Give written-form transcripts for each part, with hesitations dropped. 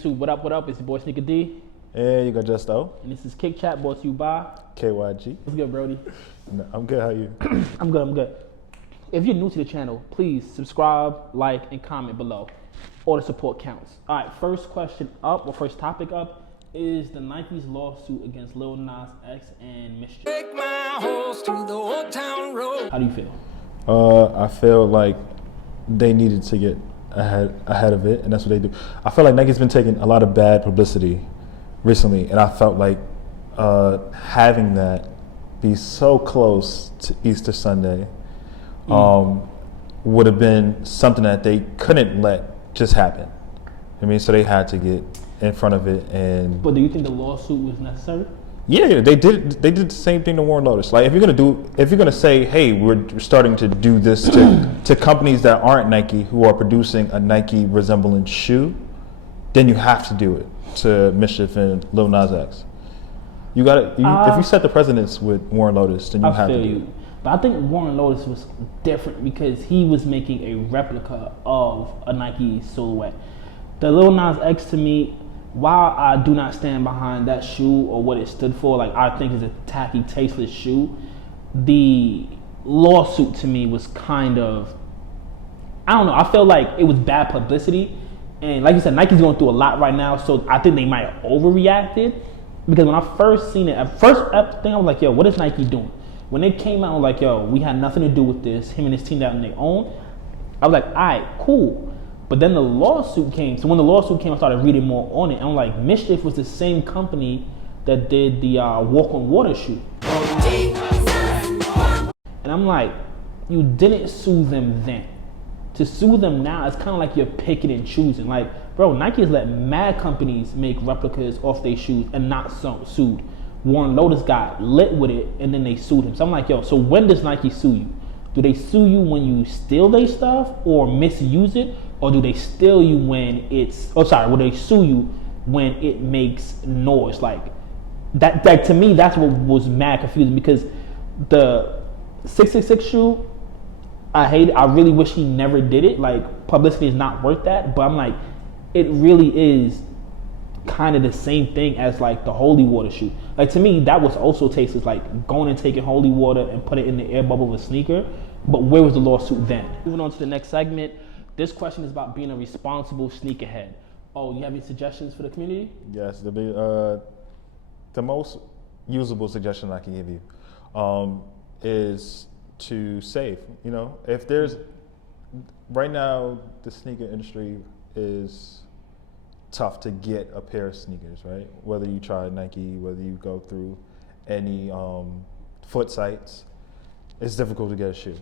YouTube, what up, what up? It's your boy Sneaker D. And you got Just-O. And this is Kick Chat brought to you by KYG. What's good, Brody? No, I'm good, how are you? I'm good. If you're new to the channel, please subscribe, like, and comment below. All the support counts. All right, first question up, or first topic up, is the Nike's lawsuit against Lil Nas X and Mischief. Take my horse to the old town road. How do you feel? I feel like they needed to get ahead of it, and that's what they do. I feel like Nike's been taking a lot of bad publicity recently, and I felt like having that be so close to Easter Sunday would have been something that they couldn't let just happen. I mean, so they had to get in front of it. And but do you think the lawsuit was necessary? Yeah, they did the same thing to Warren Lotus. Like, if you're gonna say, hey, we're starting to do this to companies that aren't Nike, who are producing a Nike resembling shoe, then you have to do it to Mischief and Lil Nas X. You gotta, if you set the precedence with Warren Lotus, then you have to do it. But I think Warren Lotus was different because he was making a replica of a Nike silhouette. The Lil Nas X, to me, while I do not stand behind that shoe or what it stood for, like, I think it's a tacky, tasteless shoe, the lawsuit to me was kind of, I don't know, I felt like it was bad publicity. And like you said, Nike's going through a lot right now, so I think they might have overreacted. Because when I first seen it, at first thing I was like, yo, what is Nike doing? When they came out, I was like, yo, we had nothing to do with this. Him and his team out on their own. I was like, all right, cool. But then the lawsuit came. So when the lawsuit came, I started reading more on it. And I'm like, Mischief was the same company that did the Walk on Water shoe. And I'm like, you didn't sue them then. To sue them now, it's kind of like you're picking and choosing. Like, bro, Nike has let mad companies make replicas off their shoes and not sued. Warren Lotus got lit with it, and then they sued him. So I'm like, yo, so when does Nike sue you? Do they sue you when you steal their stuff or misuse it? Or do they steal you when it's, will they sue you when it makes noise? Like, that to me, that's what was mad confusing, because the 666 shoe, I hate it. I really wish he never did it. Like, publicity is not worth that. But I'm like, it really is kind of the same thing as like the holy water shoe. Like, to me, that was also tasteless, like going and taking holy water and put it in the air bubble of a sneaker. But where was the lawsuit then? Moving on to the next segment. This question is about being a responsible sneakerhead. Oh, you have any suggestions for the community? Yes, the most usable suggestion I can give you is to save. You know, if there's, right now the sneaker industry is tough to get a pair of sneakers, right? Whether you try Nike, whether you go through any foot sites, it's difficult to get a shoe.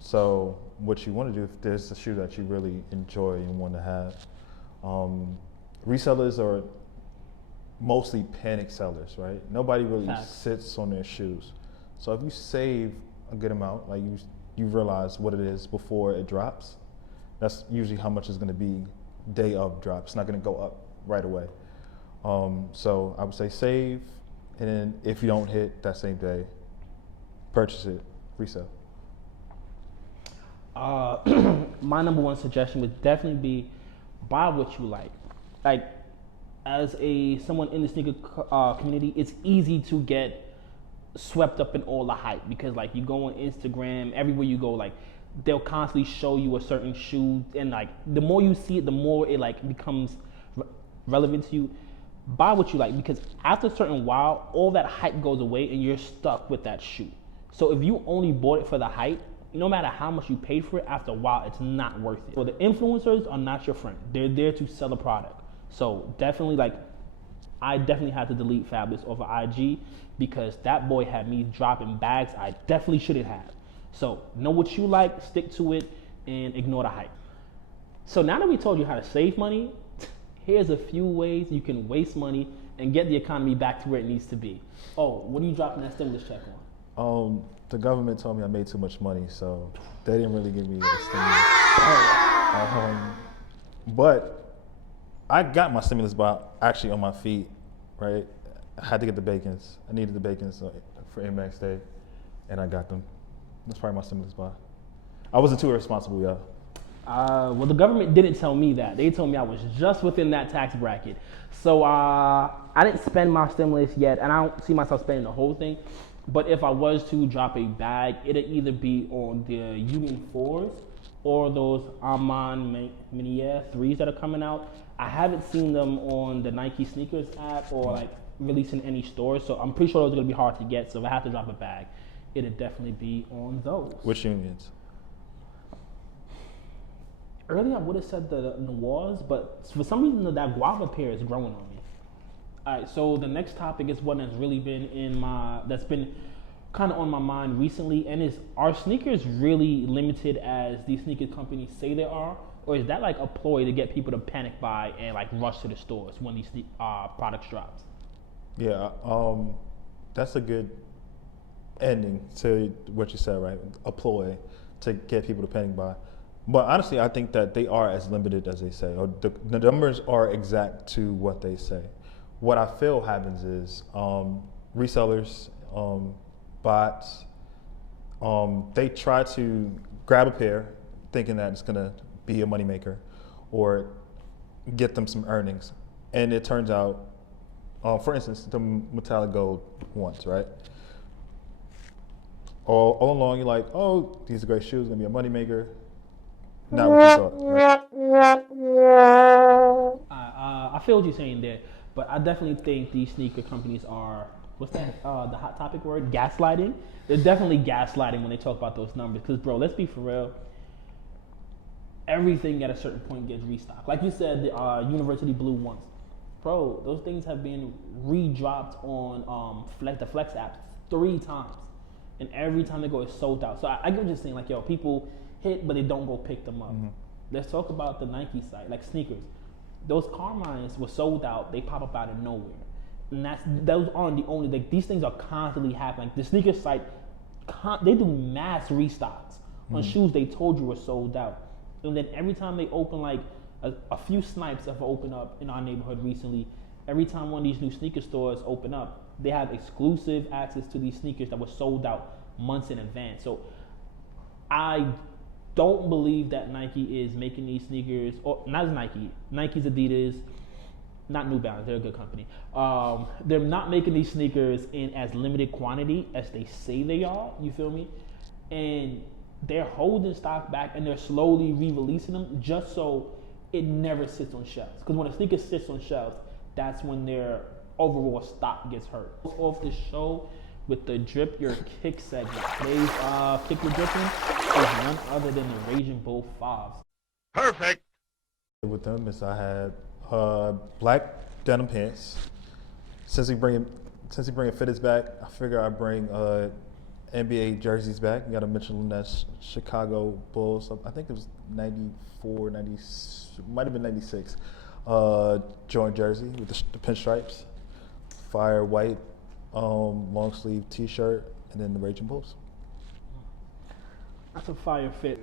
So what you want to do, if there's a shoe that you really enjoy and want to have, resellers are mostly panic sellers, right? Nobody really sits on their shoes. So if you save a good amount, like you realize what it is before it drops, that's usually how much it's going to be day of drop. It's not going to go up right away. So I would say save, and then if you don't hit that same day, purchase it, resell. My number one suggestion would definitely be buy what you like. Like, as someone in the sneaker community, it's easy to get swept up in all the hype, because like you go on Instagram, everywhere you go, like they'll constantly show you a certain shoe, and like the more you see it, the more it like becomes relevant to you. Buy what you like, because after a certain while, all that hype goes away and you're stuck with that shoe. So if you only bought it for the hype, no matter how much you paid for it, after a while, it's not worth it. So the influencers are not your friend. They're there to sell a product. So definitely, like, I definitely had to delete Fabulous off of IG, because that boy had me dropping bags I definitely shouldn't have. So know what you like, stick to it, and ignore the hype. So now that we told you how to save money, here's a few ways you can waste money and get the economy back to where it needs to be. Oh, what are you dropping that stimulus check on? The government told me I made too much money, so they didn't really give me a stimulus. But I got my stimulus by actually on my feet, right? I had to get the bacons. I needed the bacons for Max Day, and I got them. That's probably my stimulus buy. I wasn't too irresponsible, y'all. Well, the government didn't tell me that. They told me I was just within that tax bracket. So I didn't spend my stimulus yet, and I don't see myself spending the whole thing. But if I was to drop a bag, it'd either be on the Union 4s or those Amman Minier 3s that are coming out. I haven't seen them on the Nike sneakers app or like releasing any stores, so I'm pretty sure those are gonna be hard to get. So if I have to drop a bag, it'd definitely be on those. Which unions? Earlier I would have said the Noirs, but for some reason that guava pear is growing on me. All right, so the next topic is one that's really been that's been kind of on my mind recently, and is, are sneakers really limited as these sneaker companies say they are, or is that like a ploy to get people to panic buy and like rush to the stores when these products drops? Yeah, that's a good ending to what you said, right? A ploy to get people to panic buy. But honestly, I think that they are as limited as they say, or the numbers are exact to what they say. What I feel happens is resellers, bots, they try to grab a pair thinking that it's gonna be a moneymaker or get them some earnings. And it turns out, for instance, the metallic gold ones, right? All along you're like, oh, these are great shoes, gonna be a moneymaker. Not what you thought. Right? I feel what you're saying there, but I definitely think these sneaker companies are, what's that, the hot topic word? Gaslighting? They're definitely gaslighting when they talk about those numbers. Because, bro, let's be for real. Everything at a certain point gets restocked. Like you said, the University Blue ones. Bro, those things have been re-dropped on the Flex app 3 times. And every time they go, it's sold out. So I get what you're saying. Like, yo, people hit, but they don't go pick them up. Mm-hmm. Let's talk about the Nike site, like sneakers. Those Carmines were sold out. They pop up out of nowhere. And those aren't the only, like, these things are constantly happening. The sneaker site, they do mass restocks on shoes they told you were sold out. And then every time they open, like a few snipes have opened up in our neighborhood recently. Every time one of these new sneaker stores open up, they have exclusive access to these sneakers that were sold out months in advance. So I don't believe that Nike is making these sneakers, or not Nike, Nike's, Adidas, not New Balance, they're a good company. They're not making these sneakers in as limited quantity as they say they are, you feel me? And they're holding stock back and they're slowly re-releasing them just so it never sits on shelves. Because when a sneaker sits on shelves, that's when their overall stock gets hurt. Off the show with the Drip Your Kick segment. Today's Kick Your Dripping is none other than the Raging Bull 5s. Perfect. With them is I had black denim pants. Since he bringing fitteds back, I figure I bring NBA jerseys back. You got to mention that Chicago Bulls. I think it was 94, 90, might have been 96. Joint jersey with the pinstripes, fire white long sleeve T-shirt, and then the Raging Bulls. That's a fire fit.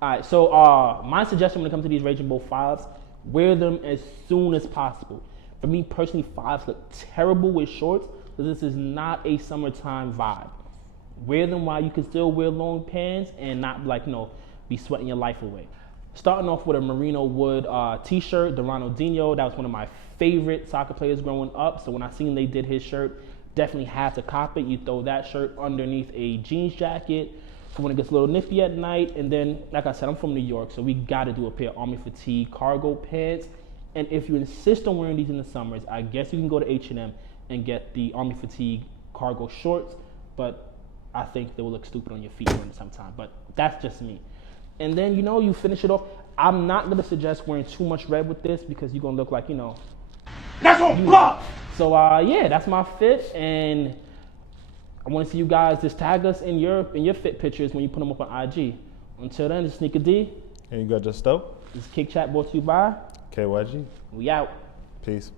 All right, so my suggestion when it comes to these Raging Bull 5s, wear them as soon as possible. For me personally, 5s look terrible with shorts, because this is not a summertime vibe. Wear them while you can still wear long pants and not be sweating your life away. Starting off with a merino wood t-shirt, the Ronaldinho. That was one of my favorite soccer players growing up. So when I seen they did his shirt, definitely had to cop it. You throw that shirt underneath a jeans jacket for when it gets a little nippy at night. And then, like I said, I'm from New York, so we got to do a pair of Army Fatigue cargo pants. And if you insist on wearing these in the summers, I guess you can go to H&M and get the Army Fatigue cargo shorts. But I think they will look stupid on your feet during the summertime. But that's just me. And then, you finish it off. I'm not going to suggest wearing too much red with this because you're going to look like, That's on block! So, yeah, that's my fit. And I want to see you guys just tag us in your fit pictures when you put them up on IG. Until then, it's Sneaker D. And you got Just-O. This is Kick Chat brought to you by KYG. We out. Peace.